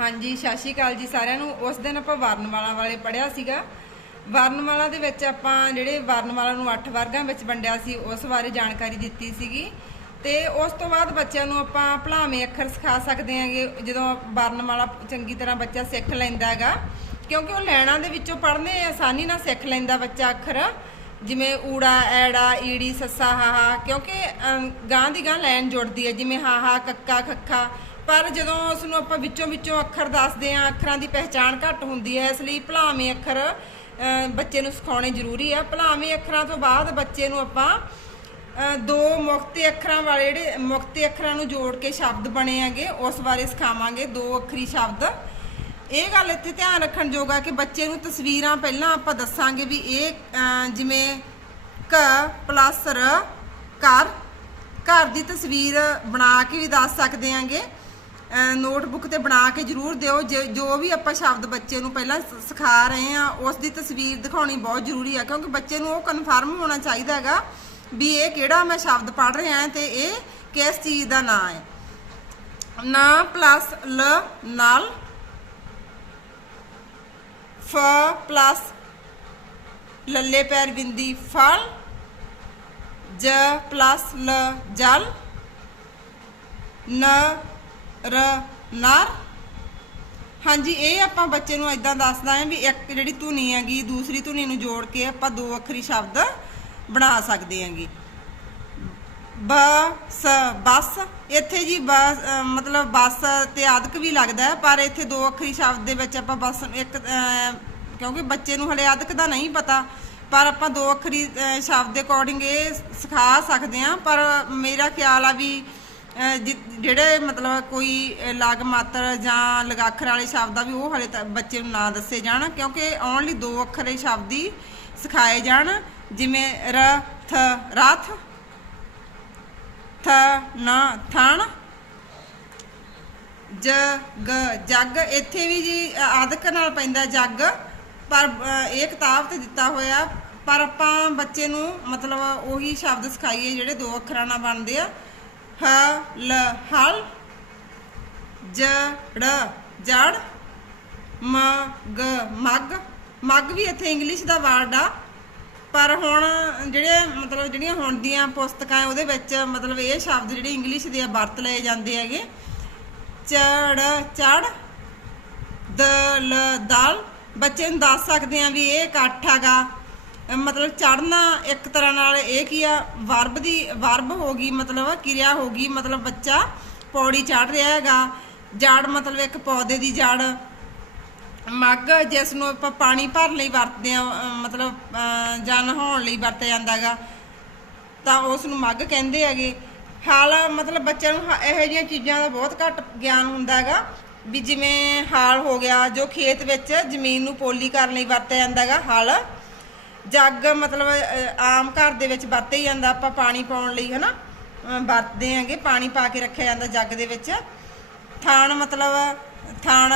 ਹਾਂਜੀ ਸਤਿ ਸ਼੍ਰੀ ਅਕਾਲ ਜੀ ਸਾਰਿਆਂ ਨੂੰ। ਉਸ ਦਿਨ ਆਪਾਂ ਵਰਨਮਾਲਾ ਵਾਲੇ ਪੜਿਆ ਸੀਗਾ। ਵਰਨਮਾਲਾ ਦੇ ਵਿੱਚ ਆਪਾਂ ਜਿਹੜੇ ਵਰਨਮਾਲਾ ਨੂੰ 8 ਵਰਗਾਂ ਵਿੱਚ ਵੰਡਿਆ ਸੀ ਉਸ ਬਾਰੇ ਜਾਣਕਾਰੀ ਦਿੱਤੀ ਸੀਗੀ। ਤੇ ਉਸ ਤੋਂ ਬਾਅਦ ਬੱਚਿਆਂ ਨੂੰ ਆਪਾਂ ਭਲਾਵੇਂ ਅੱਖਰ ਸਿਖਾ ਸਕਦੇ ਹਾਂਗੇ। ਜਦੋਂ ਵਰਨਮਾਲਾ ਚੰਗੀ ਤਰ੍ਹਾਂ ਬੱਚਾ ਸਿੱਖ ਲੈਂਦਾ ਹੈਗਾ ਕਿਉਂਕਿ ਉਹ ਲੈਣਾ ਦੇ ਵਿੱਚੋਂ ਪੜ੍ਹਨੇ ਆਸਾਨੀ ਨਾਲ ਸਿੱਖ ਲੈਂਦਾ ਬੱਚਾ ਅੱਖਰ। ਜਿਵੇਂ ਊੜਾ ਐੜਾ ਈੜੀ ਸੱਸਾ ਹਾਹਾ ਕਿਉਂਕਿ ਅਮ, ਗਾਂ ਦੀ ਗਾਂ ਲੈਣ ਜੁੜਦੀ ਹੈ। ਜਿਵੇਂ ਹਾਹਾ ਕੱਕਾ ਖੱਖਾ। ਪਰ ਜਦੋਂ ਉਸ ਨੂੰ ਆਪਾਂ ਵਿੱਚੋਂ ਵਿੱਚੋਂ ਅੱਖਰ ਦੱਸਦੇ ਆ ਅੱਖਰਾਂ ਦੀ ਪਹਿਚਾਣ ਘੱਟ ਹੁੰਦੀ ਹੈ, ਇਸ ਲਈ ਭਲਾਵੇਂ ਅੱਖਰ ਬੱਚੇ ਨੂੰ ਸਿਖਾਉਣੇ ਜ਼ਰੂਰੀ ਆ। ਭਲਾਵੇਂ ਅੱਖਰਾਂ ਤੋਂ ਬਾਅਦ ਬੱਚੇ ਨੂੰ ਆਪਾਂ ਦੋ ਮੁਕਤੇ ਅੱਖਰਾਂ ਵਾਲੇ ਜਿਹੜੇ, ਮੁਕਤੇ ਅੱਖਰਾਂ ਨੂੰ ਜੋੜ ਕੇ ਸ਼ਬਦ ਬਣੇ ਹੈਗੇ, ਉਸ ਬਾਰੇ ਸਿਖਾਵਾਂਗੇ, ਦੋ ਅੱਖਰੀ ਸ਼ਬਦ। ਇਹ ਗੱਲ ਇੱਥੇ ਧਿਆਨ ਰੱਖਣ ਯੋਗ ਕਿ ਬੱਚੇ ਨੂੰ ਤਸਵੀਰਾਂ ਪਹਿਲਾਂ ਆਪਾਂ ਦੱਸਾਂਗੇ ਵੀ ਇਹ ਜਿਵੇਂ ਕ ਪਲੱਸ ਰ ਘਰ ਘਰ ਦੀ ਤਸਵੀਰ ਬਣਾ ਕੇ ਵੀ ਦੱਸ ਸਕਦੇ ਆਂਗੇ। ਨੋਟਬੁੱਕ ਤੇ ਬਣਾ ਕੇ ਜਰੂਰ ਦਿਓ। ਜੇ- ਜੋ ਵੀ ਆਪਾਂ ਸ਼ਬਦ ਬੱਚੇ ਨੂੰ ਪਹਿਲਾਂ ਸਿਖਾ ਰਹੇ ਆ ਉਸ ਦੀ ਤਸਵੀਰ ਦਿਖਾਉਣੀ ਬਹੁਤ ਜ਼ਰੂਰੀ ਆ, ਕਿਉਂਕਿ ਬੱਚੇ ਨੂੰ ਉਹ ਕਨਫਰਮ ਹੋਣਾ ਚਾਹੀਦਾ ਹੈਗਾ ਵੀ ਇਹ ਕਿਹੜਾ ਮੈਂ ਸ਼ਬਦ ਪੜ੍ਹ ਰਿਹਾ ਤੇ ਇਹ ਕਿਸ ਚੀਜ਼ ਦਾ ਨਾਂ ਹੈ। ਨਾ ਪਲੱਸ ਲ ਨਾਲ ਫ ਪਲੱਸ ਲੱਲੇ ਪੈਰ ਬਿੰਦੀ ਫਲ, ਜ ਪਲੱਸ ਲ ਜਲ, ਨ ਰ ਨਰ ਹਾਂਜੀ, ਇਹ ਆਪਾਂ ਬੱਚੇ ਨੂੰ ਇਦਾਂ ਦੱਸਦਾ ਹੈ ਵੀ ਇੱਕ ਜਿਹੜੀ ਧੁਨੀ ਹੈਗੀ, ਦੂਸਰੀ ਧੁਨੀ ਨੂੰ ਜੋੜ ਕੇ ਆਪਾਂ ਦੋ ਅੱਖਰੀ ਸ਼ਬਦ ਬਣਾ ਸਕਦੇ ਹਾਂਗੇ। ਬ, ਸ, ਬੱਸ। ਇੱਥੇ ਜੀ ਬਸ ਮਤਲਬ ਬੱਸ ਤੇ ਆਦਿਕ ਵੀ ਲੱਗਦਾ ਪਰ ਇੱਥੇ ਦੋ ਅੱਖਰੀ ਸ਼ਬਦ ਦੇ ਵਿੱਚ ਆਪਾਂ ਬੱਸ ਇੱਕ ਕਿਉਂਕਿ ਬੱਚੇ ਨੂੰ ਹਲੇ ਆਦਿਕ ਦਾ ਨਹੀਂ ਪਤਾ, ਪਰ ਆਪਾਂ ਦੋ ਅੱਖਰੀ ਸ਼ਬਦ ਦੇ ਅਕੋਰਡਿੰਗ ਇਹ ਸਿਖਾ ਸਕਦੇ ਹਾਂ। ਪਰ ਮੇਰਾ ਖਿਆਲ ਆ ਵੀ ਜਿਹੜੇ ਮਤਲਬ ਕੋਈ ਲਾਗ ਮਾਤਰ ਜਾਂ ਲਗਾਖਰ ਵਾਲੇ ਸ਼ਬਦ ਆ ਵੀ ਉਹ ਹਲੇ ਤੱਕ ਬੱਚੇ ਨੂੰ ਨਾ ਦੱਸੇ ਜਾਣ, ਕਿਉਂਕਿ ਓਨਲੀ ਦੋ ਅੱਖਰੇ ਸ਼ਬਦ ਹੀ ਸਿਖਾਏ ਜਾਣ, ਜਿਵੇਂ ਰ, ਥ, ਰਥ, ਥ, ਨ, ਥਣ, ਜ, ਗ, ਜੱਗ, ਇੱਥੇ ਵੀ ਜੀ ਆਦਿਕ ਨਾਲ ਪੈਂਦਾ ਜੱਗ, ਪਰ ਇਹ ਕਿਤਾਬ ਤੇ ਦਿੱਤਾ ਹੋਇਆ, ਪਰ ਆਪਾਂ ਬੱਚੇ ਨੂੰ ਮਤਲਬ ਉਹੀ ਸ਼ਬਦ ਸਿਖਾਈਏ ਜਿਹੜੇ ਦੋ ਅੱਖਰਾਂ ਨਾਲ ਬਣਦੇ ਆ ਹ ਲ ਹਲ ਜ ਜੜ ਮ ਗ ਮੱਗ। ਮੱਗ ਵੀ ਇੱਥੇ ਇੰਗਲਿਸ਼ ਦਾ ਵਰਡ ਆ। ਪਰ ਹੁਣ ਜਿਹੜੇ ਮਤਲਬ ਜਿਹੜੀਆਂ ਹੁਣ ਦੀਆਂ ਪੁਸਤਕਾਂ ਉਹਦੇ ਵਿੱਚ ਮਤਲਬ ਇਹ ਸ਼ਬਦ ਜਿਹੜੇ ਇੰਗਲਿਸ਼ ਦੇ ਆ, ਵਰਤ ਲਏ ਜਾਂਦੇ ਹੈਗੇ। ਚੜ ਚੜ ਦ ਲ ਦਲ ਬੱਚੇ ਨੂੰ ਦੱਸ ਸਕਦੇ ਆ ਵੀ ਇਹ ਇਕੱਠ ਹੈਗਾ। ਮਤਲਬ ਚੜਨਾ ਇੱਕ ਤਰ੍ਹਾਂ ਨਾਲ ਇਹ ਕੀ ਆ ਵਰਬ ਦੀ ਵਰਬ ਹੋ ਗਈ ਮਤਲਬ, ਕਿਰਿਆ ਹੋ ਗਈ, ਮਤਲਬ ਬੱਚਾ ਪੌੜੀ ਚੜ ਰਿਹਾ ਹੈਗਾ। ਜੜ ਮਤਲਬ ਇੱਕ ਪੌਦੇ ਦੀ ਜੜ। ਮੱਗ ਜਿਸ ਨੂੰ ਆਪਾਂ ਪਾਣੀ ਭਰਨ ਲਈ ਵਰਤਦੇ ਆ ਮਤਲਬ ਜਾਂ ਨਹਾਉਣ ਲਈ ਵਰਤਿਆ ਜਾਂਦਾ ਹੈਗਾ, ਤਾਂ ਉਸ ਨੂੰ ਮੱਗ ਕਹਿੰਦੇ ਹੈਗੇ। ਹਾਲ ਮਤਲਬ ਬੱਚਿਆਂ ਨੂੰ ਹ- ਇਹੋ ਜਿਹੀਆਂ ਚੀਜ਼ਾਂ ਦਾ ਬਹੁਤ ਘੱਟ ਗਿਆਨ ਹੁੰਦਾ ਹੈਗਾ, ਵੀ ਜਿਵੇਂ ਹਾਲ ਹੋ ਗਿਆ, ਜੋ ਖੇਤ ਵਿੱਚ ਜ਼ਮੀਨ ਨੂੰ ਪੋਲੀ ਕਰਨ ਲਈ ਵਰਤਿਆ ਜਾਂਦਾ ਹੈਗਾ, ਹਲ। ਜੱਗ ਮਤਲਬ ਆਮ ਘਰ ਦੇ ਵਿੱਚ ਵਰਤਿਆ ਹੀ ਜਾਂਦਾ ਆਪਾਂ ਪਾਣੀ ਪਾਉਣ ਲਈ ਹਨਾ? ਅਹ, ਵਰਤਦੇ ਆਂਗੇ ਪਾਣੀ ਪਾ ਕੇ ਰੱਖਿਆ ਜਾਂਦਾ ਜੱਗ ਦੇ ਵਿੱਚ। ਥਾਣ ਮਤਲਬ ਥਾਣ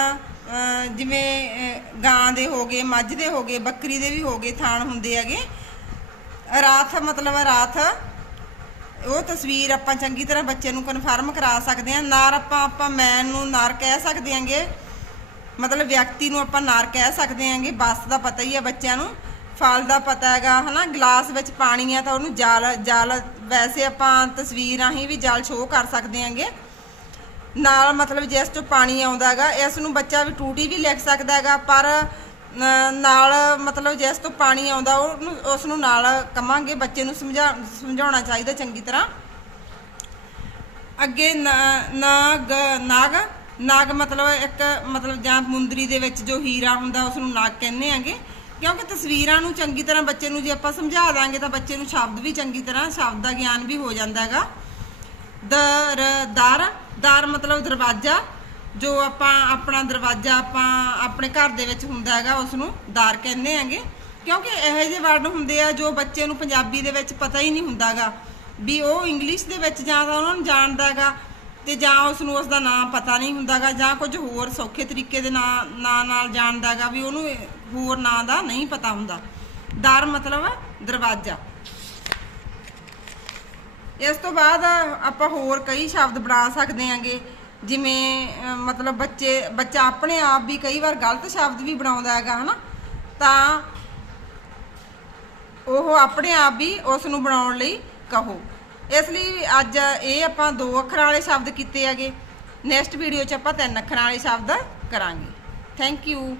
ਜਿਵੇਂ ਗਾਂ ਦੇ ਹੋ ਗਏ ਮੱਝ ਦੇ ਹੋ ਗਏ ਬੱਕਰੀ ਦੇ ਵੀ ਹੋ ਗਏ ਥਾਣ ਹੁੰਦੇ ਹੈਗੇ। ਰਾਥ ਮਤਲਬ ਰਾਥ ਉਹ ਤਸਵੀਰ ਆਪਾਂ ਚੰਗੀ ਤਰ੍ਹਾਂ ਬੱਚੇ ਨੂੰ ਕਨਫਰਮ ਕਰਾ ਸਕਦੇ ਹਾਂ। ਨਾਰ ਆਪਾਂ ਆਪਾਂ ਮੈਨ ਨੂੰ ਨਾਰ ਕਹਿ ਸਕਦੇ ਹਾਂਗੇ। ਮਤਲਬ ਵਿਅਕਤੀ ਨੂੰ ਆਪਾਂ ਨਾਰ ਕਹਿ ਸਕਦੇ ਹਾਂਗੇ ਬੱਸ ਦਾ ਪਤਾ ਹੀ ਹੈ ਬੱਚਿਆਂ ਨੂੰ। ਫਲ ਦਾ ਪਤਾ ਹੈਗਾ, ਹਨਾ? ਗਲਾਸ ਵਿੱਚ ਪਾਣੀ ਹੈ ਤਾਂ ਉਹਨੂੰ ਜਾਲ ਜਾਲ ਵੈਸੇ ਆਪਾਂ ਤਸਵੀਰ ਰਾਹੀਂ ਵੀ ਜਲ ਸ਼ੋਅ ਕਰ ਸਕਦੇ ਹਾਂਗੇ। ਨਾਲ ਮਤਲਬ ਜਿਸ ਤੋਂ ਪਾਣੀ ਆਉਂਦਾ ਹੈਗਾ, ਇਸ ਨੂੰ ਬੱਚਾ ਵੀ ਟੂਟੀ ਵੀ ਲਿਖ ਸਕਦਾ ਹੈਗਾ, ਪਰ ਨਾਲ ਮਤਲਬ ਜਿਸ ਤੋਂ ਪਾਣੀ ਆਉਂਦਾ, ਉਹਨੂੰ, ਉਸ ਨੂੰ ਨਾਲ ਕਵਾਂਗੇ ਬੱਚੇ ਨੂੰ ਸਮਝਾ, ਸਮਝਾਉਣਾ ਚਾਹੀਦਾ ਚੰਗੀ ਤਰ੍ਹਾਂ। ਅੱਗੇ ਨ- ਨਾਗ ਨਾਗ ਨਾਗ ਮਤਲਬ ਇੱਕ ਮਤਲਬ ਜਾਂ ਮੁੰਦਰੀ ਦੇ ਵਿੱਚ ਜੋ ਹੀਰਾ ਹੁੰਦਾ, ਉਸ ਨੂੰ ਨਾਗ ਕਹਿੰਦੇ ਆਂਗੇ ਕਿਉਂਕਿ ਤਸਵੀਰਾਂ ਨੂੰ ਚੰਗੀ ਤਰ੍ਹਾਂ ਬੱਚੇ ਨੂੰ ਜੇ ਆਪਾਂ ਸਮਝਾ ਦਾਂਗੇ ਤਾਂ ਬੱਚੇ ਨੂੰ ਸ਼ਬਦ ਵੀ ਚੰਗੀ ਤਰ੍ਹਾਂ, ਸ਼ਬਦ ਦਾ ਗਿਆਨ ਵੀ ਹੋ ਜਾਂਦਾ ਹੈਗਾ। ਦਰ ਦਰ ਦਰ ਮਤਲਬ ਦਰਵਾਜ਼ਾ, ਜੋ ਆਪਾਂ ਆਪਣਾ ਦਰਵਾਜ਼ਾ ਆਪਾਂ ਆਪਣੇ ਘਰ ਦੇ ਵਿੱਚ ਹੁੰਦਾ ਹੈਗਾ ਉਸ ਨੂੰ ਦਰ ਕਹਿੰਦੇ ਆਂਗੇ ਕਿਉਂਕਿ ਇਹੋ ਜਿਹੇ ਵਰਡ ਹੁੰਦੇ ਆ ਜੋ ਬੱਚੇ ਨੂੰ ਪੰਜਾਬੀ ਦੇ ਵਿੱਚ ਪਤਾ ਹੀ ਨਹੀਂ ਹੁੰਦਾਗਾ ਵੀ ਉਹ ਇੰਗਲਿਸ਼ ਦੇ ਵਿੱਚ ਜਾਂ ਤਾਂ ਉਹਨਾਂ ਨੂੰ ਜਾਣਦਾ ਹੈਗਾ ਤੇ ਜਾਂ ਉਸ ਨੂੰ ਉਸ ਦਾ ਨਾਮ ਪਤਾ ਨਹੀਂ ਹੁੰਦਾਗਾ, ਜਾਂ ਕੁਝ ਹੋਰ ਸੌਖੇ ਤਰੀਕੇ ਦੇ ਨਾਂ ਨਾਂ ਨਾਲ ਜਾਣਦਾ ਹੈਗਾ ਵੀ ਉਹਨੂੰ ਹੋਰ ਨਾਂ ਦਾ ਨਹੀਂ ਪਤਾ ਹੁੰਦਾ। ਦਰ ਮਤਲਬ ਦਰਵਾਜ਼ਾ। ਇਸ ਤੋਂ ਬਾਅਦ ਆਪਾਂ ਹੋਰ ਕਈ ਸ਼ਬਦ ਬਣਾ ਸਕਦੇ ਆਂਗੇ, ਜਿਵੇਂ ਮਤਲਬ ਬੱਚੇ, ਬੱਚਾ ਆਪਣੇ ਆਪ ਵੀ ਕਈ ਵਾਰ ਗਲਤ ਸ਼ਬਦ ਵੀ ਬਣਾਉਂਦਾ ਹੈਗਾ, ਹਨਾ? ਤਾਂ ਉਹ ਆਪਣੇ ਆਪ ਵੀ ਉਸ ਨੂੰ ਬਣਾਉਣ ਲਈ ਕਹੋ। ਇਸ ਲਈ ਅੱਜ ਇਹ ਆਪਾਂ ਦੋ ਅੱਖਰਾਂ ਵਾਲੇ ਸ਼ਬਦ ਕੀਤੇ ਹੈਗੇ। ਨੈਕਸਟ ਵੀਡੀਓ 'ਚ ਆਪਾਂ ਤਿੰਨ ਅੱਖਰਾਂ ਵਾਲੇ ਸ਼ਬਦ ਕਰਾਂਗੇ। Thank you